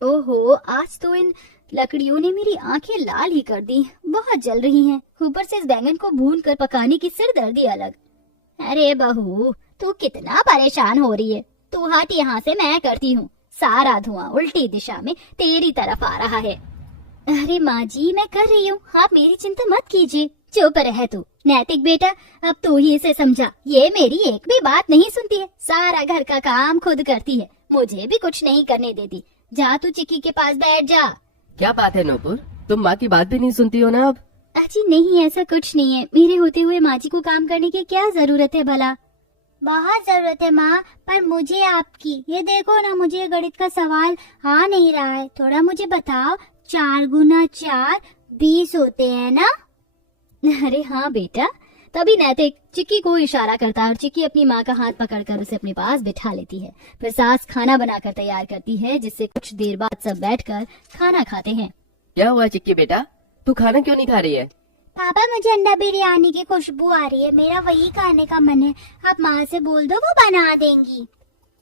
ओहो, आज तो इन लकड़ियों ने मेरी आंखें लाल ही कर दी, बहुत जल रही हैं। ऊपर से इस बैंगन को भून कर पकाने की सिरदर्दी अलग। अरे बहू, तू कितना परेशान हो रही है? तू हट यहाँ से, मैं करती हूँ। सारा धुआं उल्टी दिशा में तेरी तरफ आ रहा है। अरे माँ जी, मैं कर रही हूँ, आप मेरी चिंता मत कीजिए। चुप रह तू, नैतिक बेटा, अब तू ही इसे समझा। ये मेरी एक भी बात नहीं सुनती है, सारा घर का काम खुद करती है, मुझे भी कुछ नहीं करने देती। जा तू चिक्की के पास बैठ जा। क्या बात है नूपुर, तुम माँ की बात भी नहीं सुनती हो ना अब? अजी नहीं, ऐसा कुछ नहीं है। मेरे होते हुए माँ जी को काम करने की क्या जरूरत है भला? बहुत जरूरत है माँ, पर मुझे आपकी। ये देखो ना, मुझे गणित का सवाल आ नहीं रहा है, थोड़ा मुझे बताओ। 4 गुना 4 20 होते हैं ना? अरे हाँ बेटा। तभी नैतिक चिक्की को इशारा करता है और चिक्की अपनी माँ का हाथ पकड़कर उसे अपने पास बिठा लेती है। फिर सास खाना बनाकर तैयार करती है, जिससे कुछ देर बाद सब बैठकर खाना खाते हैं। क्या हुआ चिक्की बेटा, तू खाना क्यों नहीं खा रही है? पापा, मुझे अंडा बिरयानी की खुशबू आ रही है, मेरा वही खाने का मन है। आप माँ से बोल दो, वो बना देंगी।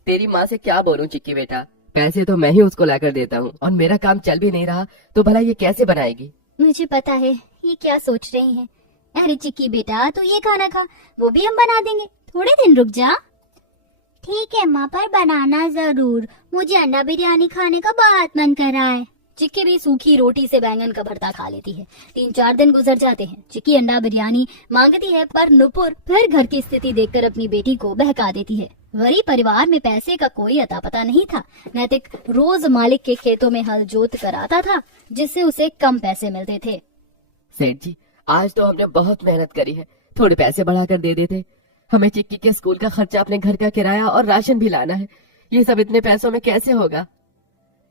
तेरी माँ से क्या बोलूं चिक्की बेटा, पैसे तो मैं ही उसको लाकर देता हूँ और मेरा काम चल भी नहीं रहा, तो भला ये कैसे बनाएगी? मुझे पता है ये क्या सोच रही हैं। अरे चिक्की बेटा, तू ये खाना खा, वो भी हम बना देंगे, थोड़े दिन रुक जा। ठीक है माँ, पर बनाना जरूर, मुझे अंडा बिरयानी खाने का बहुत मन कर रहा है। चिक्की भी सूखी रोटी से बैंगन का भरता खा लेती है। 3-4 दिन गुजर जाते हैं। चिक्की अंडा बिरयानी मांगती है, पर नुपुर फिर घर की स्थिति देखकर अपनी बेटी को बहका देती है। गरीब परिवार में पैसे का कोई अता पता नहीं था। नैतिक रोज मालिक के खेतों में हल जोत कर आता था, जिससे उसे कम पैसे मिलते थे। सेठ जी, आज तो हमने बहुत मेहनत करी है, थोड़े पैसे बढ़ाकर दे देते। हमें चिक्की के स्कूल का खर्चा, अपने घर का किराया और राशन भी लाना है, ये सब इतने पैसों में कैसे होगा?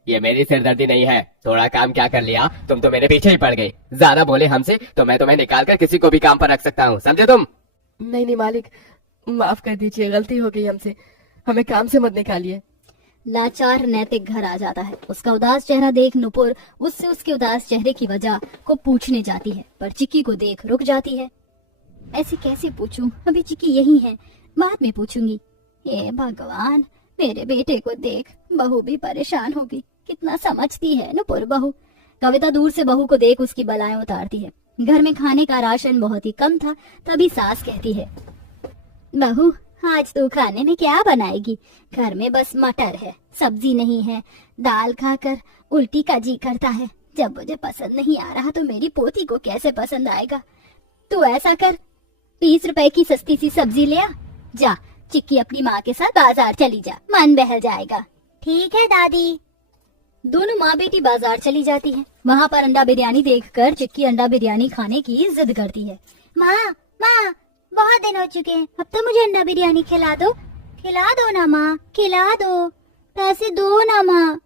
ये मेरी सिरदर्दी नहीं है, थोड़ा काम क्या कर लिया, तुम तो मेरे पीछे ही पड़ गई। ज्यादा बोले हमसे तो मैं तुम्हें निकाल कर किसी को भी काम पर रख सकता हूँ, समझे तुम? नहीं नहीं मालिक, माफ कर दीजिए, गलती हो गई हमसे, हमें काम से मत निकालिए। लाचार नैतिक घर आ जाता है। उसका उदास चेहरा देख नुपुर उससे उसके उदास चेहरे की वजह को पूछने जाती है, पर चिक्की को देख रुक जाती है। ऐसे कैसे पूछूं, अभी चिक्की यही है, बाद में पूछूंगी। हे भगवान, मेरे बेटे को देख, बहू भी परेशान होगी। कितना समझती है नुपुर बहू। कविता दूर से बहू को देख उसकी बलाएं उतारती है। घर में खाने का राशन बहुत ही कम था, तभी सास कहती है, बहू आज तू खाने में क्या बनाएगी? घर में बस मटर है, सब्जी नहीं है, दाल खाकर उल्टी का जी करता है। जब मुझे पसंद नहीं आ रहा तो मेरी पोती को कैसे पसंद आएगा? तू ऐसा कर, 20 रुपए की सस्ती सी सब्जी ले आ। जा चिक्की, अपनी माँ के साथ बाजार चली जा, मन बहल जाएगा। ठीक है दादी। दोनों माँ बेटी बाजार चली जाती है। वहाँ पर अंडा बिरयानी देखकर चिक्की अंडा बिरयानी खाने की जिद करती है। माँ माँ, बहुत दिन हो चुके हैं, अब तो मुझे अंडा बिरयानी खिला दो। खिला दो ना माँ, खिला दो, पैसे दो ना माँ।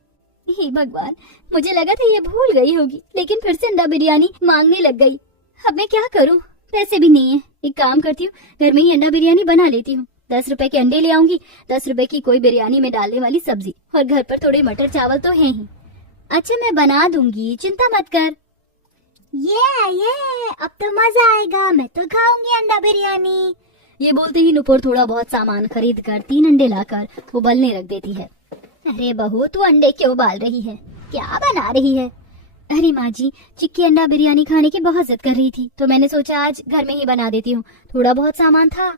हे भगवान, मुझे लगा था ये भूल गई होगी, लेकिन फिर से अंडा बिरयानी मांगने लग गई। अब मैं क्या करूँ, पैसे भी नहीं है। एक काम करती हूँ, घर में ही अंडा बिरयानी बना लेती हूँ। 10 रुपए के अंडे ले आऊंगी, 10 रुपए की कोई बिरयानी में डालने वाली सब्जी, और घर पर थोड़े मटर चावल तो है ही। अच्छा मैं बना दूंगी, चिंता मत कर। ये अब तो मजा आएगा, मैं तो खाऊंगी अंडा बिरयानी। ये बोलते ही नुपुर थोड़ा बहुत सामान खरीद कर 3 अंडे लाकर उबलने रख देती है। अरे बहू, तू अंडे क्यों उबाल रही है, क्या बना रही है? अरे माँ जी, चिक्की अंडा बिरयानी खाने की बहुत जिद कर रही थी, तो मैंने सोचा आज घर में ही बना देती हूँ, थोड़ा बहुत सामान था।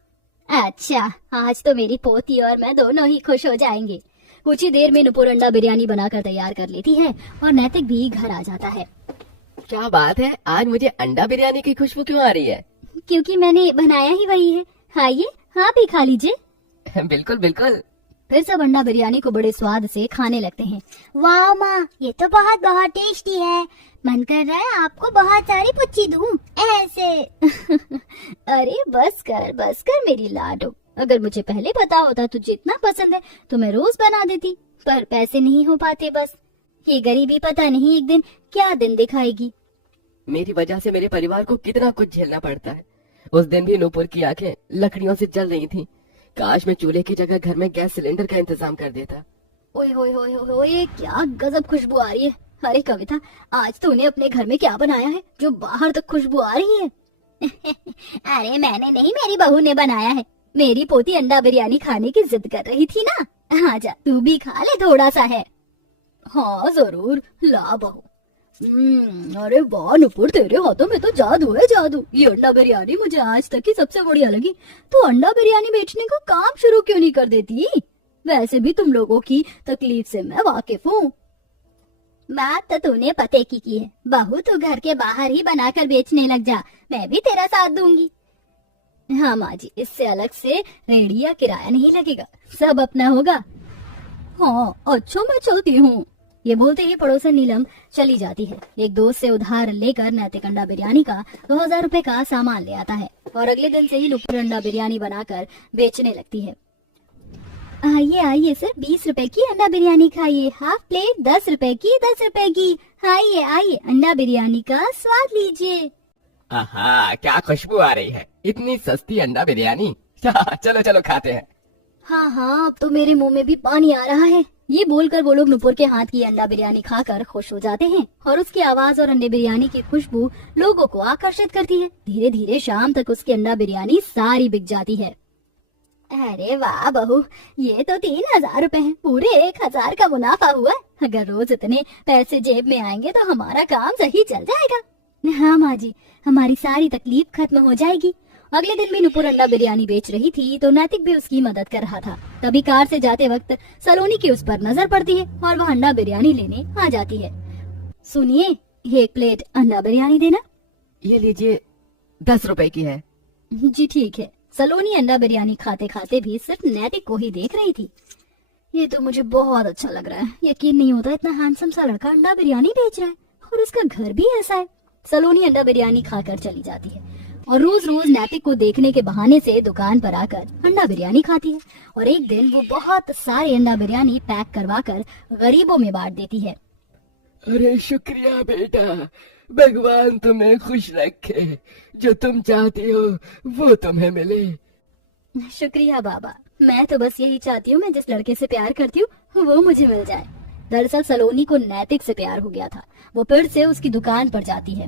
अच्छा, आज तो मेरी पोती और मैं दोनों ही खुश हो जाएंगे। कुछ ही देर में नुपुर अंडा बिरयानी बनाकर तैयार कर लेती है और नैतिक भी घर आ जाता है। क्या बात है, आज मुझे अंडा बिरयानी की खुशबू क्यों आ रही है? क्योंकि मैंने बनाया ही वही है। आइए, आप भी खा लीजिए। बिल्कुल बिल्कुल। फिर सब अंडा बिरयानी को बड़े स्वाद से खाने लगते हैं। वाह माँ, ये तो बहुत बहुत टेस्टी है, मन कर रहा है आपको बहुत सारी पुच्ची दूं ऐसे। अरे बस कर मेरी लाडो, अगर मुझे पहले पता होता तुझे इतना पसंद है तो मैं रोज बना देती, पर पैसे नहीं हो पाते बस। ये गरीबी पता नहीं एक दिन क्या दिन दिखाएगी। मेरी वजह से मेरे परिवार को कितना कुछ झेलना पड़ता है। उस दिन भी नूपुर की आंखें लकड़ियों से जल रही थीं। काश मैं चूल्हे की जगह घर में गैस सिलेंडर का इंतजाम कर देता। ओए होए होए होए, क्या गजब खुशबू आ रही है। अरे कविता, आज तूने अपने घर में क्या बनाया है जो बाहर तक खुशबू आ रही है? अरे मैंने नहीं, मेरी बहू ने बनाया है। मेरी पोती अंडा बिरयानी खाने की जिद कर रही थी ना। आजा तू भी खा ले, थोड़ा सा है। हाँ जरूर, ला बहू। अरे वाह नुपुर, तेरे हाथों में तो जादू है जादू। ये अंडा बिरयानी मुझे आज तक की सबसे बढ़िया लगी। तो अंडा बिरयानी बेचने का काम शुरू क्यों नहीं कर देती? वैसे भी तुम लोगों की तकलीफ से मैं वाकिफ हूँ। बात तो तूने पते की है बहू, तू घर के बाहर ही बनाकर बेचने लग जा, मैं भी तेरा साथ दूंगी। हाँ माँ जी, इससे अलग से रेडी या किराया नहीं लगेगा, सब अपना होगा। हाँ अच्छा, मैं चलती हूँ। ये बोलते ही पड़ोसन नीलम चली जाती है। एक दोस्त से उधार लेकर नैतिक अंडा बिरयानी का 2000 रुपए का सामान ले आता है और अगले दिन से ही नुपुर अंडा बिरयानी बनाकर बेचने लगती है। आइए आइए सर, 20 रुपए की अंडा बिरयानी खाइए, हाफ प्लेट 10 रुपए की, 10 रुपए की। आइए आइए, अंडा बिरयानी का स्वाद लीजिए। आहा, क्या खुशबू आ रही है, इतनी सस्ती अंडा बिरयानी। चलो चलो खाते हैं। हाँ हाँ, अब तो मेरे मुंह में भी पानी आ रहा है। ये बोलकर वो लोग नुपुर के हाथ की अंडा बिरयानी खाकर खुश हो जाते हैं और उसकी आवाज और अंडे बिरयानी की खुशबू लोगों को आकर्षित करती है। धीरे धीरे शाम तक उसकी अंडा बिरयानी सारी बिक जाती है। अरे वाह बहू, ये तो 3000 रुपए हैं, पूरे 1000 का मुनाफा हुआ। अगर रोज इतने पैसे जेब में आएंगे तो हमारा काम सही चल जाएगा। हाँ माँ जी, हमारी सारी तकलीफ खत्म हो जाएगी। अगले दिन भी नुपुर अंडा बिरयानी बेच रही थी तो नैतिक भी उसकी मदद कर रहा था। तभी कार से जाते वक्त सलोनी की उस पर नजर पड़ती है और वह अंडा बिरयानी लेने आ जाती है। सुनिए, 1 प्लेट अंडा बिरयानी देना। ये लीजिए, 10 रुपए की है। जी ठीक है। सलोनी अंडा बिरयानी खाते खाते भी सिर्फ नैतिक को ही देख रही थी। ये तो मुझे बहुत अच्छा लग रहा है, यकीन नहीं होता इतना हैंडसम सा लड़का अंडा बिरयानी बेच रहा है और उसका घर भी ऐसा है। सलोनी अंडा बिरयानी खाकर चली जाती है और रोज रोज नैतिक को देखने के बहाने से दुकान पर आकर अंडा बिरयानी खाती है और एक दिन वो बहुत सारे अंडा बिरयानी पैक करवाकर गरीबों में बांट देती है। अरे शुक्रिया बेटा, भगवान तुम्हें खुश रखे, जो तुम चाहती हो वो तुम्हें मिले। शुक्रिया बाबा, मैं तो बस यही चाहती हूँ मैं जिस लड़के से प्यार करती हूँ वो मुझे मिल जाए। दरअसल सलोनी को नैतिक से प्यार हो गया था। वो फिर से उसकी दुकान पर जाती है।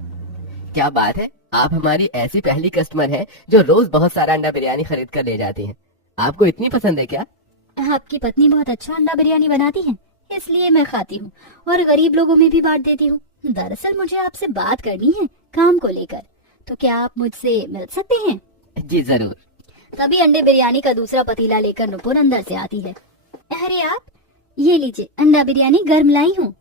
क्या बात है, आप हमारी ऐसी पहली कस्टमर हैं जो रोज बहुत सारा अंडा बिरयानी खरीद कर ले जाती हैं। आपको इतनी पसंद है क्या? आपकी पत्नी बहुत अच्छा अंडा बिरयानी बनाती है, इसलिए मैं खाती हूँ और गरीब लोगों में भी बांट देती हूँ। दरअसल मुझे आपसे बात करनी है काम को लेकर, तो क्या आप मुझसे मिल सकते हैं? जी जरूर। तभी अंडे बिरयानी का दूसरा पतीला लेकर नुपुर अंदर से आती है। अरे आप, ये लीजिए अंडा बिरयानी गर्म लाई हूँ,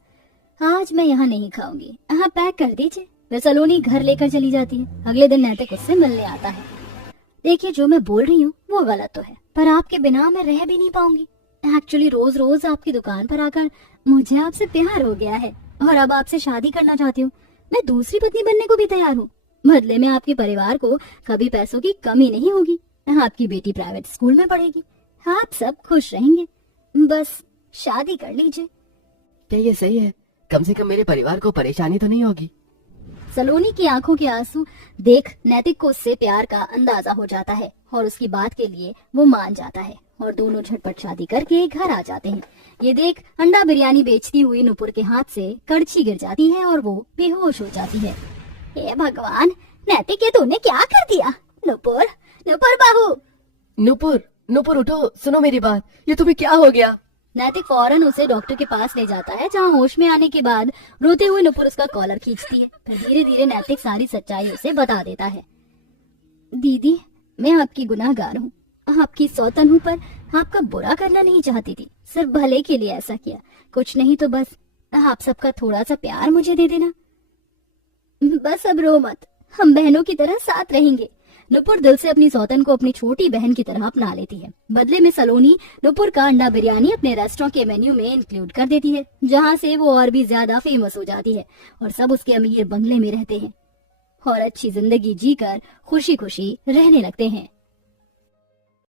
आज मैं यहाँ नहीं खाऊंगी, आप पैक कर दीजिए। फिर सलोनी घर लेकर चली जाती है। अगले दिन नैतिक उससे मिलने आता है। देखिए, जो मैं बोल रही हूँ वो गलत तो है, पर आपके बिना मैं रह भी नहीं पाऊंगी। एक्चुअली रोज रोज आपकी दुकान पर आकर मुझे आपसे प्यार हो गया है और अब आपसे शादी करना चाहती हूँ। मैं दूसरी पत्नी बनने को भी तैयार हूँ। बदले में आपके परिवार को कभी पैसों की कमी नहीं होगी। आपकी बेटी प्राइवेट स्कूल में पढ़ेगी, आप सब खुश रहेंगे। बस शादी कर लीजिए। क्या ये सही है? कम से कम मेरे परिवार को परेशानी तो नहीं होगी। सलोनी की आंखों के आंसू देख नैतिक को उससे प्यार का अंदाजा हो जाता है और उसकी बात के लिए वो मान जाता है और दोनों झटपट शादी करके घर आ जाते हैं। ये देख अंडा बिरयानी बेचती हुई नुपुर के हाथ से कड़छी गिर जाती है और वो बेहोश हो जाती है। हे भगवान, नैतिक, ये तूने क्या कर दिया? नुपुर, नुपुर बहू। नुपुर, नुपुर उठो, सुनो मेरी बात, ये तुम्हें क्या हो गया? नैतिक फौरन उसे डॉक्टर के पास ले जाता है, जहाँ होश में आने के बाद रोते हुए नुपुर उसका कॉलर खींचती है। फिर धीरे धीरे नैतिक सारी सच्चाई उसे बता देता है। दीदी, मैं आपकी गुनाहगार हूँ, आपकी सौतन हूँ, पर आपका बुरा करना नहीं चाहती थी, सिर्फ भले के लिए ऐसा किया। कुछ नहीं तो बस आप सबका थोड़ा सा प्यार मुझे दे देना। बस अब रो मत, हम बहनों की तरह साथ रहेंगे। नुपुर दिल से अपनी सौतन को अपनी छोटी बहन की तरह अपना लेती है। बदले में सलोनी नुपुर का अंडा बिरयानी अपने रेस्टोरेंट के मेन्यू में इंक्लूड कर देती है, जहाँ से वो और भी ज्यादा फेमस हो जाती है और सब उसके अमीर बंगले में रहते हैं और अच्छी जिंदगी जीकर खुशी खुशी रहने लगते हैं।